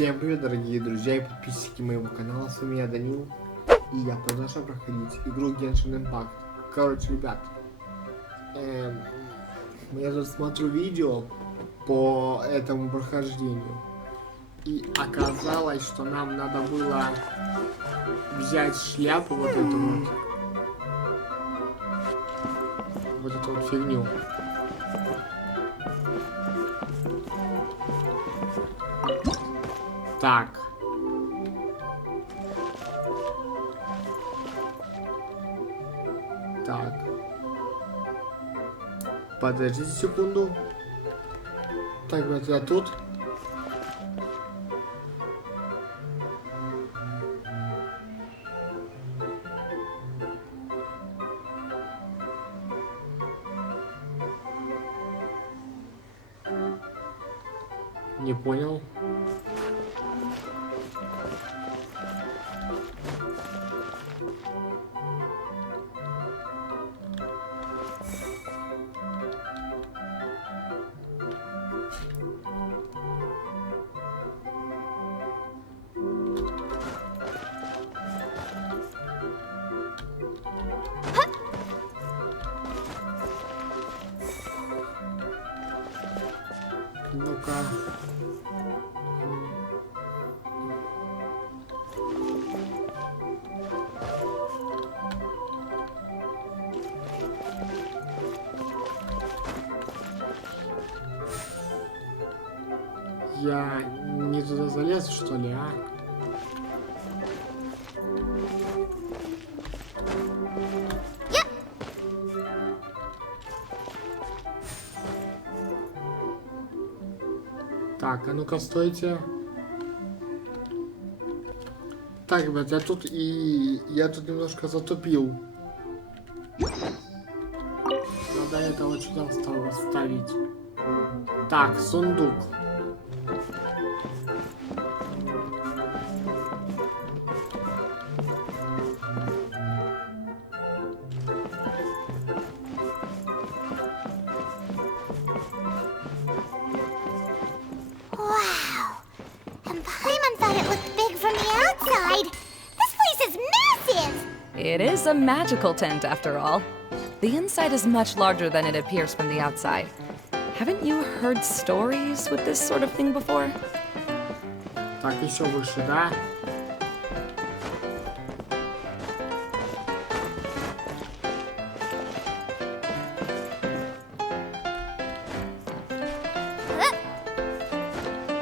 Всем привет, дорогие друзья и подписчики моего канала, с вами я, Данил, и я продолжаю проходить игру Genshin Impact. Короче, ребят, я тут смотрю видео по этому прохождению, и оказалось, что нам надо было взять шляпу, вот эту вот фигню. Так. Так. Подождите секунду. Так, вот я тут. Не понял. Ну-ка. Я не туда залез, что ли, а? Так, а ну-ка, стойте. Так, ребят, я тут немножко затупил. Надо это вот сюда стало ставить. Так, сундук. It is a magical tent, after all. The inside is much larger than it appears from the outside. Haven't you heard stories with this sort of thing before? Так, еще выше, да?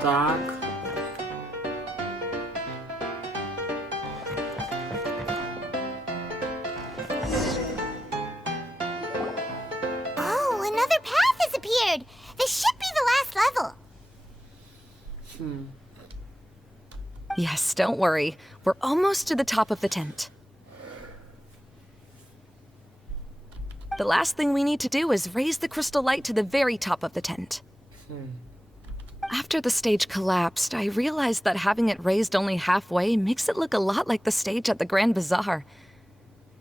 Так. This should be the last level. Yes, don't worry. We're almost to the top of the tent. The last thing we need to do is raise the crystal light to the very top of the tent. After the stage collapsed, I realized that having it raised only halfway makes it look a lot like the stage at the Grand Bazaar.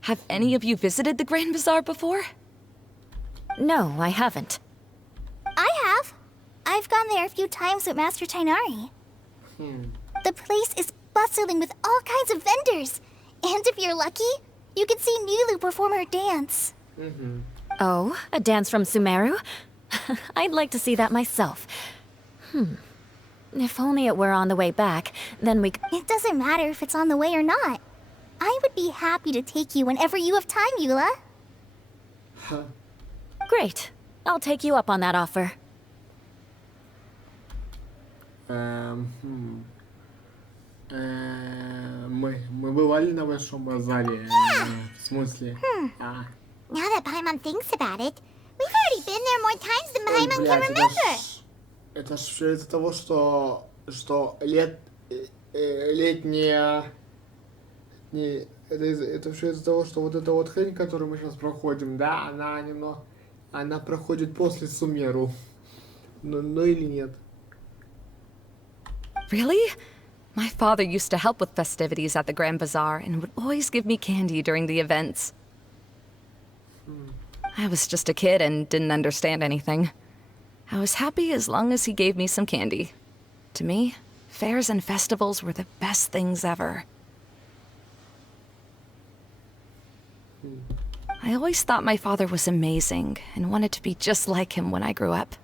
Have any of you visited the Grand Bazaar before? No, I haven't. I have. I've gone there a few times with Master Tainari. The place is bustling with all kinds of vendors. And if you're lucky, you can see Nilu perform her dance. Oh, a dance from Sumeru? I'd like to see that myself. If only it were on the way back, then we It doesn't matter if it's on the way or not. I would be happy to take you whenever you have time, Eula. Great. I'll take you up on that offer. Мы бывали на Большом базаре. В смысле? Now that Paimon thinks about it, we've already been there more times than Paimon can remember. Это ж все из-за того, что летняя... Это все из-за того, что вот эта вот хрень, которую мы сейчас проходим, да, она проходит после Сумеру. Ну или нет? Really? My father used to help with festivities at the Grand Bazaar and would always give me candy during the events. I was just a kid and didn't understand anything. I was happy as long as he gave me some candy. To me, Fairs and festivals were the best things ever. I always thought my father was amazing and wanted to be just like him when I grew up.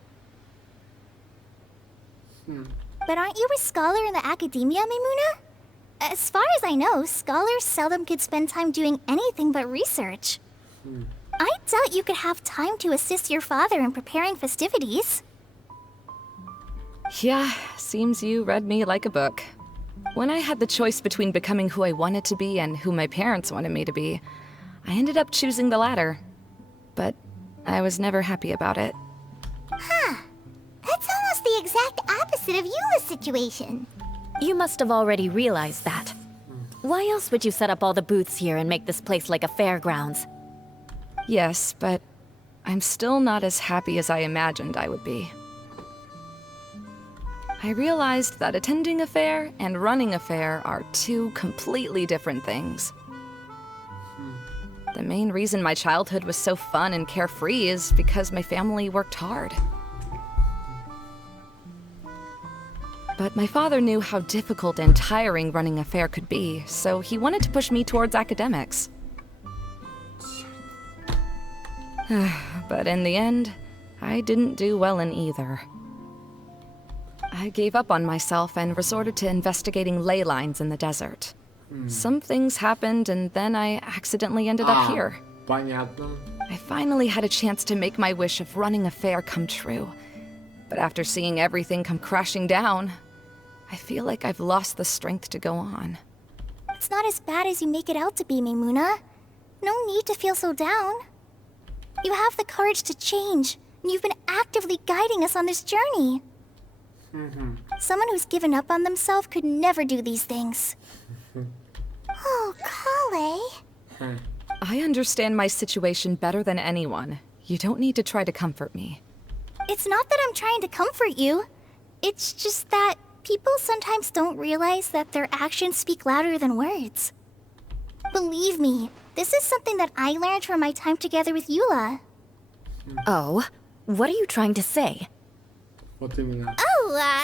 But aren't you a scholar in the academia, Maimuna? As far as I know, scholars seldom could spend time doing anything but research. I doubt you could have time to assist your father in preparing festivities. Yeah, seems you read me like a book. When I had the choice between becoming who I wanted to be and who my parents wanted me to be, I ended up choosing the latter. But I was never happy about it. Huh. That's almost the exact opposite of Eula's situation. You must have already realized that. Why else would you set up all the booths here and make this place like a fairgrounds? Yes, but I'm still not as happy as I imagined I would be. I realized that attending a fair and running a fair are two completely different things. The main reason my childhood was so fun and carefree is because my family worked hard. But my father knew how difficult and tiring running a fair could be, so he wanted to push me towards academics. But in the end, I didn't do well in either. I gave up on myself and resorted to investigating ley lines in the desert. Some things happened, and then I accidentally ended up here. Понятно. I finally had a chance to make my wish of running a fair come true. But after seeing everything come crashing down, I feel like I've lost the strength to go on. It's not as bad as you make it out to be, Maimuna. No need to feel so down. You have the courage to change, and you've been actively guiding us on this journey. Someone who's given up on themselves could never do these things. Oh, Kale. I understand my situation better than anyone. You don't need to try to comfort me. It's not that I'm trying to comfort you. It's just that people sometimes don't realize that their actions speak louder than words. Believe me, this is something that I learned from my time together with Eula. Oh, what are you trying to say? Вот именно. Oh,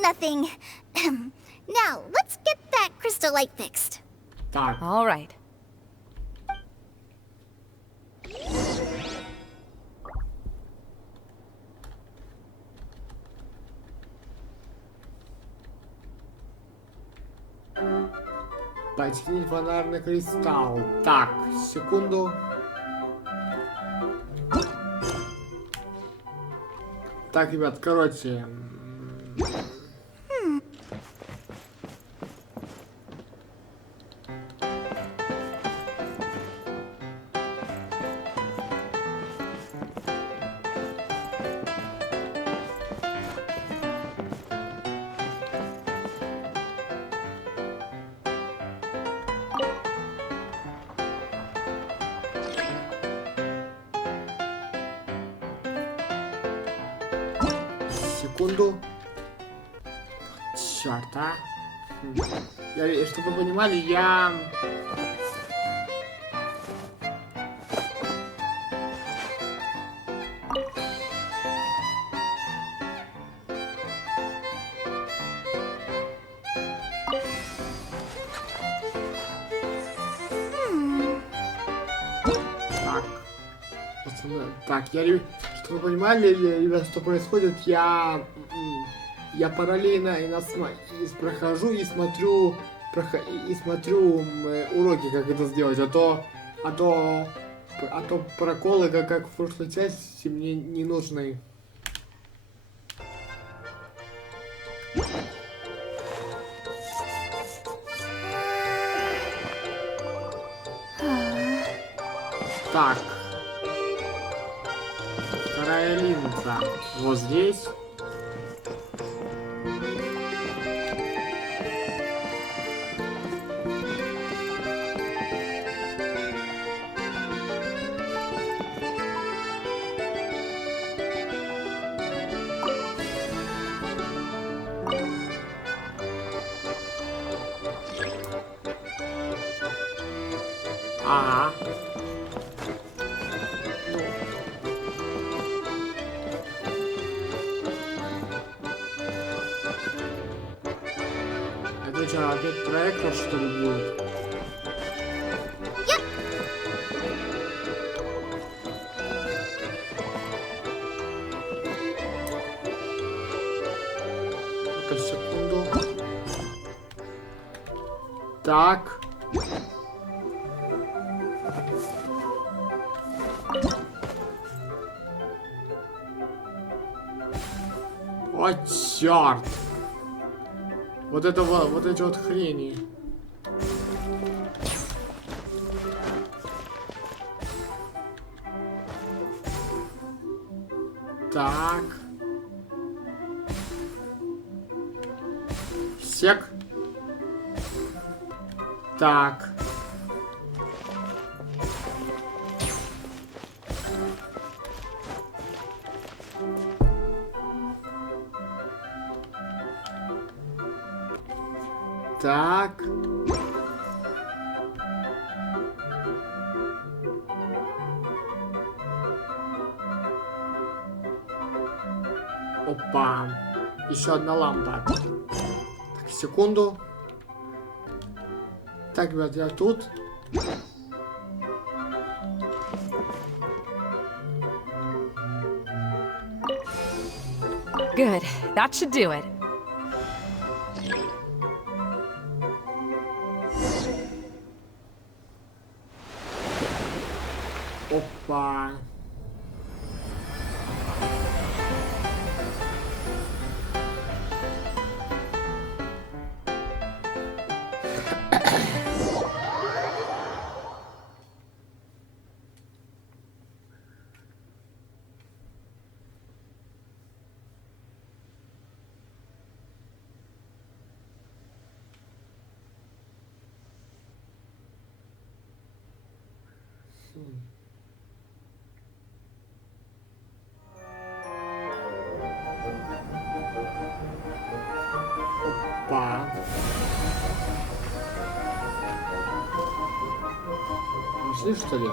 nothing. Now, let's get that crystal light fixed. Так, All right. починить фонарный кристалл. Так, секунду. Так, ребят, короче. Секунду. Черт, а. Чтобы вы понимали, я... Так. Пацаны, так, чтобы вы понимали, ребят, что происходит, я параллельно и прохожу и смотрю уроки, как это сделать, а то проколы, как в прошлой части, мне не нужны. Так. Вторая линза. Вот здесь. Ага. что, опять проектор, что ли, будет? Yep. Ну-ка, секунду. Так. О, черт! Вот эти вот хрени. Так. Сек. Так. Так. Опа. Еще одна лампа. Так, секунду. Так, ребят, я тут. Good. That should do it. Опа. Опа. Нашли, что ли?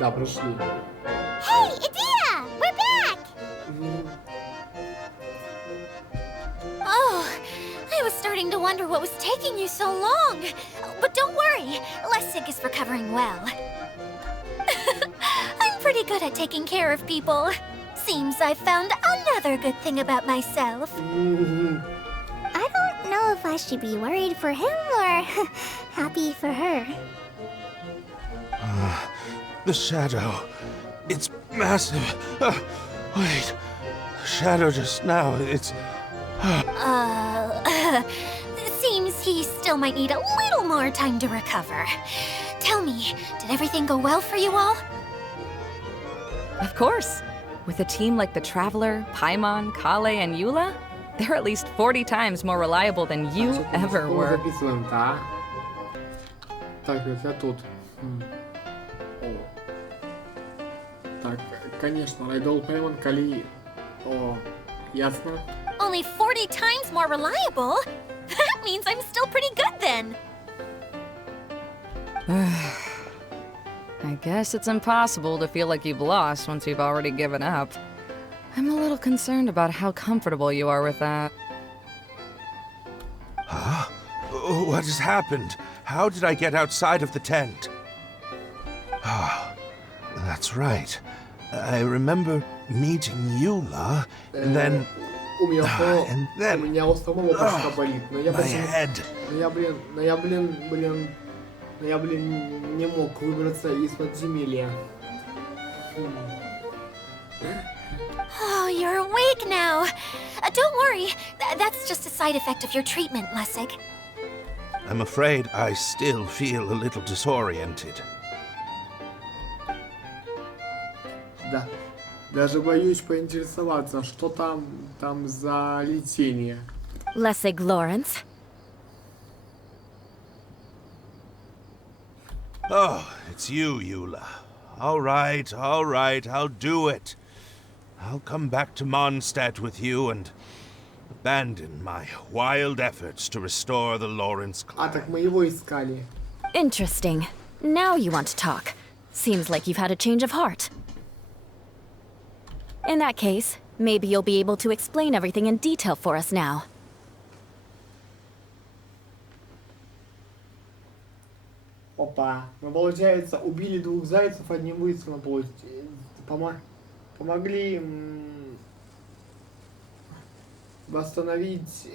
Да, прошли. Hey, Idea! We're back! Oh, I was starting to wonder what was taking you so long. But don't worry, Lessig is recovering well. I'm pretty good at taking care of people. Seems I've found another good thing about myself. I don't know if I should be worried for him or happy for her. The shadow. It's massive. Wait. The shadow just now. It's. Seems he still might need a little more time to recover. Tell me, did everything go well for you all? Of course. With a team like the Traveler, Paimon, Kale, and Eula, they're at least 40 times more reliable than you ever Мы were. записываем, да? Так, вот я тут. О. Так, конечно, Райдол Пеймон, Кали. О, ясно. Only 40 times more reliable? That means I'm still pretty good then. I guess it's impossible to feel like you've lost once you've already given up. I'm a little concerned about how comfortable you are with that. Huh? What has happened? How did I get outside of the tent? Ah, that's right. I remember meeting Eula, and then. У меня, And then. у меня у самого башка болит, но я My почему... head. Но я, блин, не мог выбраться из подземелья. Oh, you're awake now. Don't worry, that's just a side effect of your treatment, Lessig. I'm afraid I still feel a little disoriented. Да. Даже боюсь поинтересоваться, что там за летение. Lessig Lawrence. Oh, it's you, Eula. All right, I'll do it. I'll come back to Mondstadt with you and abandon my wild efforts to restore the Lawrence А, clan. так мы его искали. Interesting. Now you want to talk. Seems like you've had a change of heart. In that case, maybe you'll be able to explain everything in detail for us now. Опа. Мы, получается, убили 2 зайцев одним выстрелом. Помогли им восстановить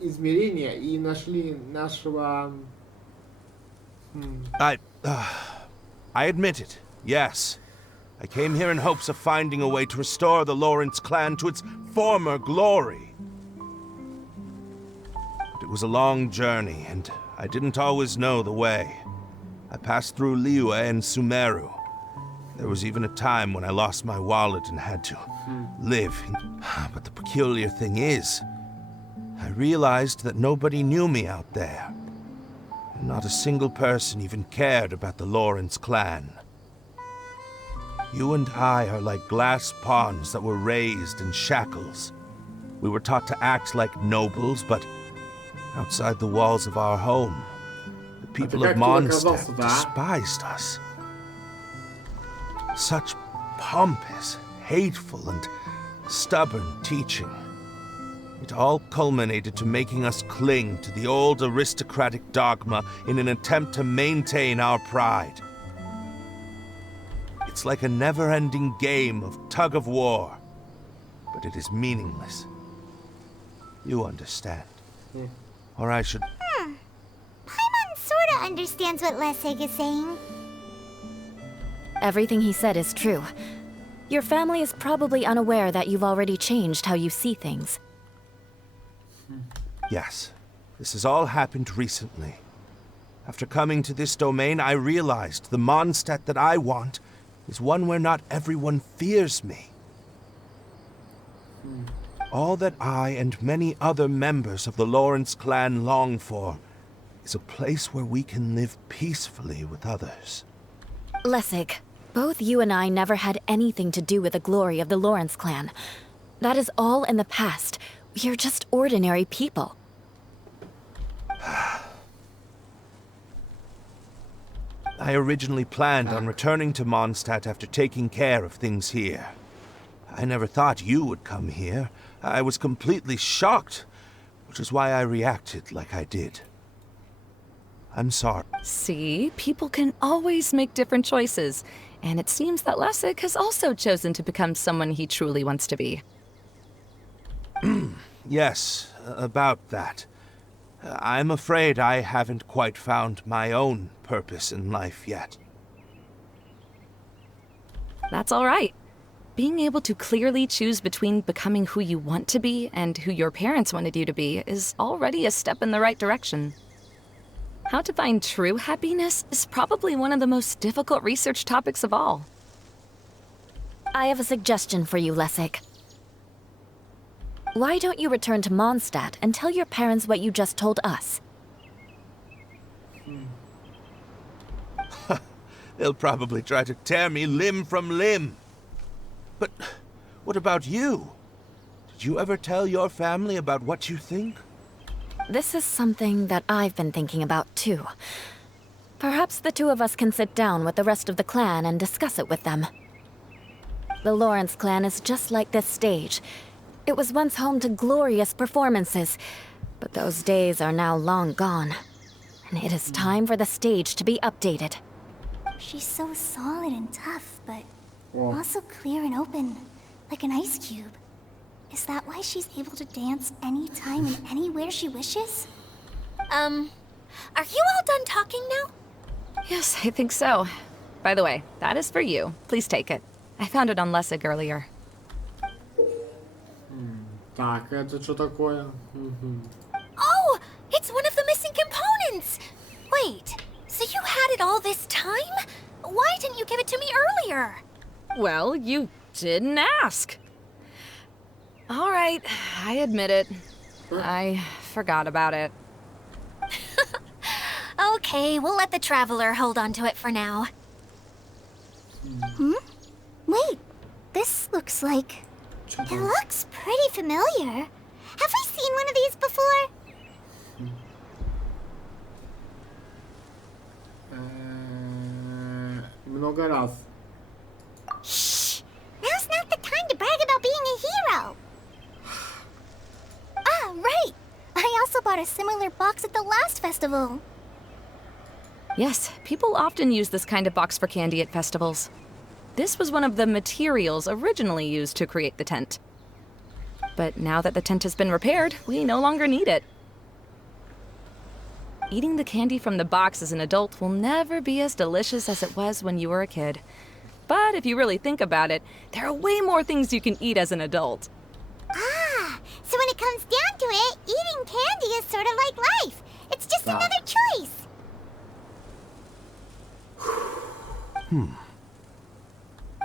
измерения и нашли нашего... I admit it, yes. I came here in hopes of finding a way to restore the Lawrence clan to its former glory. But it was a long journey, and I didn't always know the way. I passed through Liyue and Sumeru. There was even a time when I lost my wallet and had to live. But the peculiar thing is, I realized that nobody knew me out there. And not a single person even cared about the Lawrence clan. You and I are like glass pawns that were raised in shackles. We were taught to act like nobles, but outside the walls of our home, the people of Mondstadt despised us. Such pompous, hateful, and stubborn teaching. It all culminated to making us cling to the old aristocratic dogma in an attempt to maintain our pride. It's like a never-ending game of tug-of-war, but it is meaningless. You understand. Or I should... Paimon sorta understands what Lesiga is saying. Everything he said is true. Your family is probably unaware that you've already changed how you see things. Yes, this has all happened recently. After coming to this domain, I realized the Mondstadt that I want is one where not everyone fears me. All that I and many other members of the Lawrence clan long for is a place where we can live peacefully with others. Lesig, both you and I never had anything to do with the glory of the Lawrence clan. That is all in the past. We are just ordinary people. I originally planned on returning to Mondstadt after taking care of things here. I never thought you would come here. I was completely shocked, which is why I reacted like I did. I'm sorry. See, people can always make different choices, and it seems that Lessig has also chosen to become someone he truly wants to be. Yes, about that. I'm afraid I haven't quite found my own purpose in life yet. That's all right. Being able to clearly choose between becoming who you want to be and who your parents wanted you to be is already a step in the right direction. How to find true happiness is probably one of the most difficult research topics of all. I have a suggestion for you, Lessig. Why don't you return to Mondstadt and tell your parents what you just told us? They'll probably try to tear me limb from limb. But what about you? Did you ever tell your family about what you think? This is something that I've been thinking about, too. Perhaps the two of us can sit down with the rest of the clan and discuss it with them. The Lawrence clan is just like this stage. It was once home to glorious performances, but those days are now long gone. And it is time for the stage to be updated. She's so solid and tough, but also clear and open, like an ice cube. Is that why she's able to dance anytime and anywhere she wishes? Are you all done talking now? Yes, I think so. By the way, that is for you. Please take it. I found it on Lessig earlier. Так, это что такое? Oh, it's one of the missing components! Wait, so you had it all this time? Why didn't you give it to me earlier? Well, you didn't ask. All right, I admit it. I forgot about it. Okay, okay. We'll let the traveler hold on to it for now. Wait, this looks like... Чё It там? looks pretty familiar. Have we seen one of these before? Много раз. Shh! Now's not the time to brag about being a hero! Ah, right! I also bought a similar box at the last festival. Yes, people often use this kind of box for candy at festivals. This was one of the materials originally used to create the tent. But now that the tent has been repaired, we no longer need it. Eating the candy from the box as an adult will never be as delicious as it was when you were a kid. But if you really think about it, there are way more things you can eat as an adult. Ah, so when it comes down to it, eating candy is sort of like life. It's just Wow. another choice.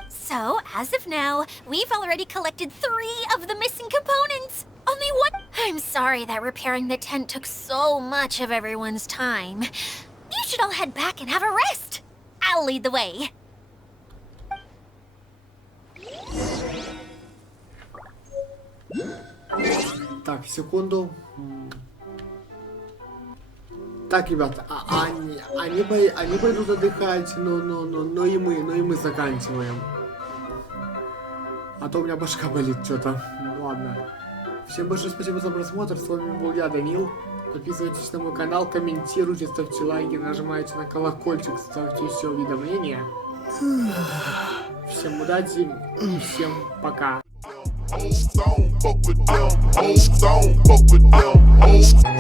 So, as of now, we've already collected 3 of the missing components. Only one. I'm sorry that repairing the tent took so much of everyone's time. You should all head back and have a rest. I'll lead the way. Так, секунду. Так, ребята, они пойдут отдыхать, но и мы заканчиваем. А то у меня башка болит что-то. Ладно. Всем большое спасибо за просмотр. С вами был я, Данил. Подписывайтесь на мой канал, комментируйте, ставьте лайки, нажимайте на колокольчик, ставьте все уведомления. Всем удачи и всем пока. Don't fuck with them. Don't fuck with them.